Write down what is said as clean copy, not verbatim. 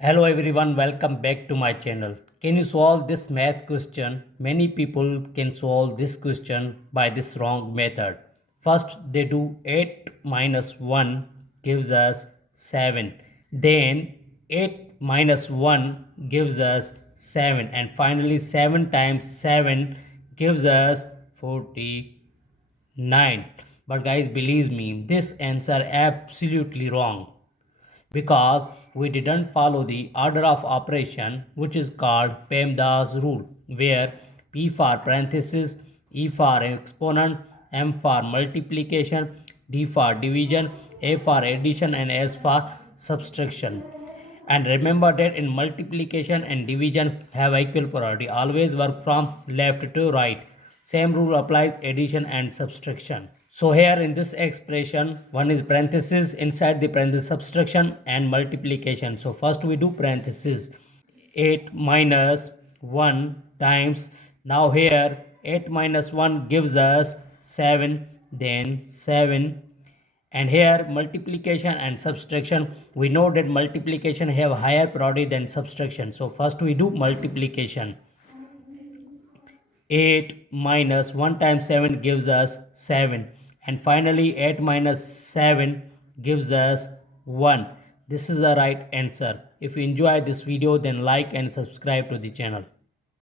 Hello everyone, welcome back to my channel. Can you solve this math question? Many people can solve this question by this wrong method. First they do 8 minus 1 gives us 7. Then 8 minus 1 gives us 7. And finally 7 times 7 gives us 49. But guys, believe me, this answer absolutely wrong because we didn't follow the order of operation, which is called PEMDAS rule, where P for parenthesis, E for exponent, M for multiplication, D for division, A for addition, and S for subtraction. And remember that in multiplication and division have equal priority. Always work from left to right. Same rule applies addition and subtraction. So here in this expression, one is parenthesis, inside the parenthesis subtraction and multiplication. So first we do parenthesis. 8 minus 1 times, now here 8 minus 1 gives us 7, then 7, and here multiplication and subtraction, we know that multiplication have higher priority than subtraction. So first we do multiplication. 8 minus 1 times 7 gives us 7, and finally 8 minus 7 gives us 1. This is the right answer. If you enjoy this video, then like and subscribe to the channel.